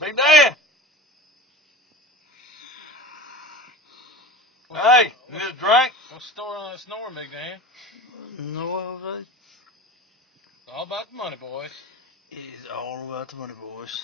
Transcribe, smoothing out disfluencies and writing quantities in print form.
Big Dan. Hey, you need a drink? What's the story on that snoring, Big Dan? No, It's all about the money, boys. it's all about the money, boys.